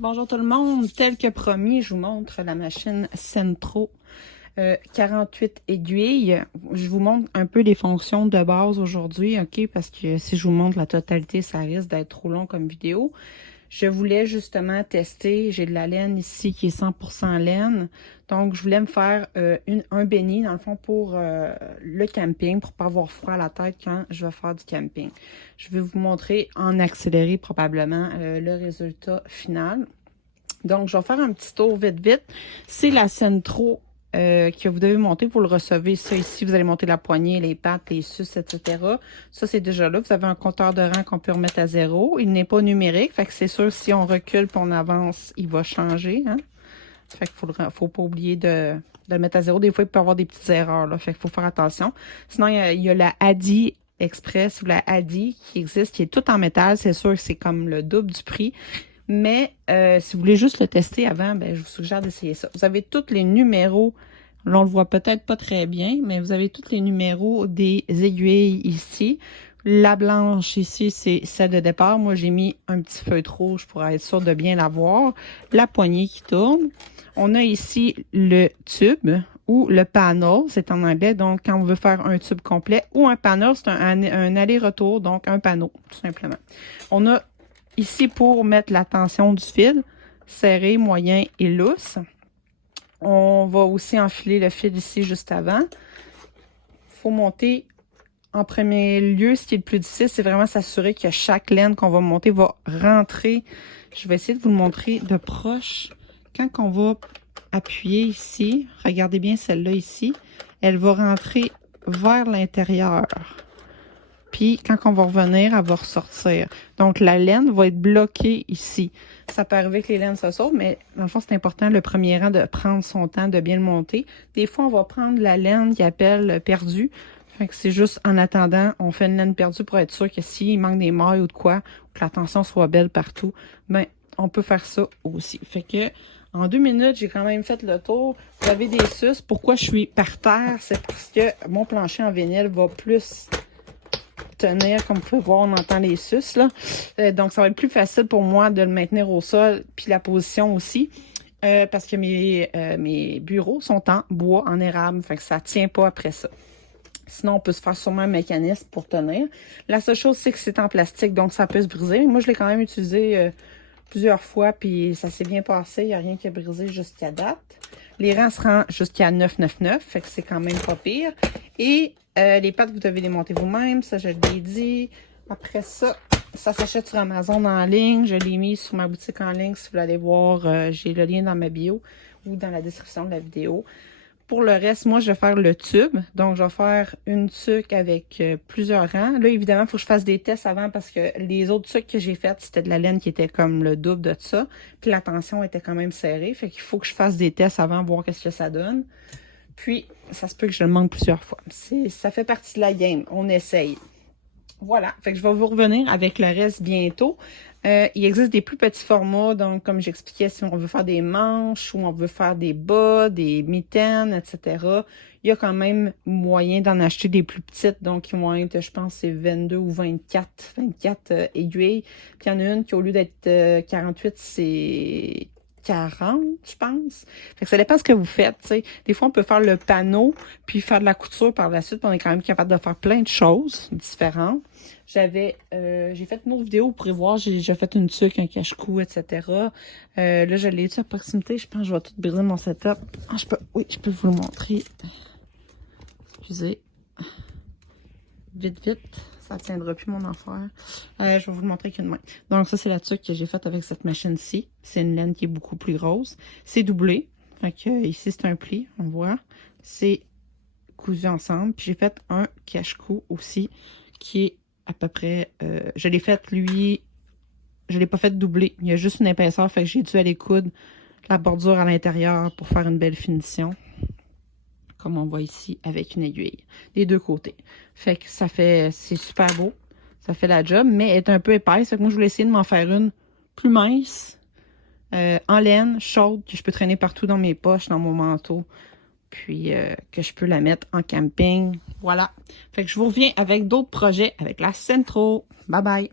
Bonjour tout le monde, tel que promis, je vous montre la machine Centro 48 aiguilles. Je vous montre un peu les fonctions de base aujourd'hui, ok? Parce que si je vous montre la totalité, ça risque d'être trop long comme vidéo. Je voulais justement tester, j'ai de la laine ici qui est 100% laine. Donc, je voulais me faire un béni, dans le fond, pour le camping, pour ne pas avoir froid à la tête quand je vais faire du camping. Je vais vous montrer en accéléré probablement le résultat final. Donc, je vais faire un petit tour vite. C'est la Centro que vous devez monter pour le recevoir. Ça ici, vous allez monter la poignée, les pattes, les suces, etc. Ça, c'est déjà là. Vous avez un compteur de rang qu'on peut remettre à 0. Il n'est pas numérique. Fait que c'est sûr, si on recule et on avance, il va changer. Hein? Fait qu'il faut pas oublier de le mettre à 0. Des fois, il peut y avoir des petites erreurs. Là. Fait qu'il faut faire attention. Sinon, il y a la ADI Express ou la ADI qui existe, qui est tout en métal. C'est sûr que c'est comme le double du prix. Mais si vous voulez juste le tester avant, ben, je vous suggère d'essayer ça. Vous avez tous les numéros. Là, on le voit peut-être pas très bien, mais vous avez tous les numéros des aiguilles ici. La blanche ici, c'est celle de départ. Moi, j'ai mis un petit feutre rouge pour être sûr de bien la voir. La poignée qui tourne. On a ici le tube ou le panel, c'est en anglais. Donc, quand on veut faire un tube complet ou un panel, c'est un aller-retour, donc un panneau, tout simplement. On a ici pour mettre la tension du fil, serré, moyen et lousse. On va aussi enfiler le fil ici juste avant. Il faut monter en premier lieu. Ce qui est le plus difficile, c'est vraiment s'assurer que chaque laine qu'on va monter va rentrer. Je vais essayer de vous le montrer de proche. Quand on va appuyer ici, regardez bien celle-là ici, elle va rentrer vers l'intérieur. Puis, quand on va revenir, elle va ressortir. Donc, la laine va être bloquée ici. Ça peut arriver que les laines se sautent, mais dans le fond, c'est important, le premier rang, de prendre son temps, de bien le monter. Des fois, on va prendre la laine qui appelle perdue. Fait que c'est juste, en attendant, on fait une laine perdue pour être sûr que s'il manque des mailles ou de quoi, ou que la tension soit belle partout, ben, on peut faire ça aussi. Fait que, en 2 minutes, j'ai quand même fait le tour. Vous avez des suces. Pourquoi je suis par terre? C'est parce que mon plancher en vinyle va plus tenir, comme vous pouvez voir, on entend les suces là. Donc ça va être plus facile pour moi de le maintenir au sol, puis la position aussi, parce que mes bureaux sont en bois, en érable, fait que ça tient pas après ça. Sinon, on peut se faire sûrement un mécanisme pour tenir. La seule chose, c'est que c'est en plastique, donc ça peut se briser. Moi, je l'ai quand même utilisé plusieurs fois, puis ça s'est bien passé. Il n'y a rien qui a brisé jusqu'à date. Les rangs se rendent jusqu'à 9,99, fait que c'est quand même pas pire. Et les pattes, vous devez les monter vous-même, ça je l'ai dit. Après ça, ça s'achète sur Amazon en ligne. Je l'ai mis sur ma boutique en ligne. Si vous voulez aller voir, j'ai le lien dans ma bio ou dans la description de la vidéo. Pour le reste, moi, je vais faire le tube. Donc, je vais faire une tuque avec plusieurs rangs. Là, évidemment, il faut que je fasse des tests avant parce que les autres tuques que j'ai faites, c'était de la laine qui était comme le double de ça. Puis la tension était quand même serrée. Fait qu'il faut que je fasse des tests avant, voir qu'est-ce que ça donne. Puis, ça se peut que je le manque plusieurs fois. Ça fait partie de la game. On essaye. Voilà. Fait que je vais vous revenir avec le reste bientôt. Il existe des plus petits formats. Donc, comme j'expliquais, si on veut faire des manches ou on veut faire des bas, des mitaines, etc., il y a quand même moyen d'en acheter des plus petites. Donc, ils vont être, je pense, c'est 22 ou 24 aiguilles. Puis, il y en a une qui, au lieu d'être 48, c'est 40, je pense. Fait que ça dépend ce que vous faites, tu sais. Des fois, on peut faire le panneau, puis faire de la couture par la suite, puis on est quand même capable de faire plein de choses différentes. J'ai fait une autre vidéo pour y voir, j'ai fait une tuque, un cache-cou, etc. Là, je l'ai à proximité, je pense que je vais tout briser mon setup. Ah, oui, je peux vous le montrer. Excusez. Vite. Ça tiendra plus mon affaire. Je vais vous le montrer avec une main. Donc, ça, c'est la tuque que j'ai faite avec cette machine-ci. C'est une laine qui est beaucoup plus grosse. C'est doublé. Fait que ici, c'est un pli, on voit. C'est cousu ensemble. Puis, j'ai fait un cache-cou aussi qui est à peu près... je l'ai fait, lui... Je l'ai pas fait doubler. Il y a juste une épaisseur. Fait que j'ai dû aller coudre la bordure à l'intérieur pour faire une belle finition. Comme on voit ici, avec une aiguille, des deux côtés. Fait que c'est super beau, ça fait la job, mais elle est un peu épaisse. Fait que moi, je voulais essayer de m'en faire une plus mince, en laine, chaude, que je peux traîner partout dans mes poches, dans mon manteau, puis que je peux la mettre en camping. Voilà. Fait que je vous reviens avec d'autres projets avec la Centro. Bye bye!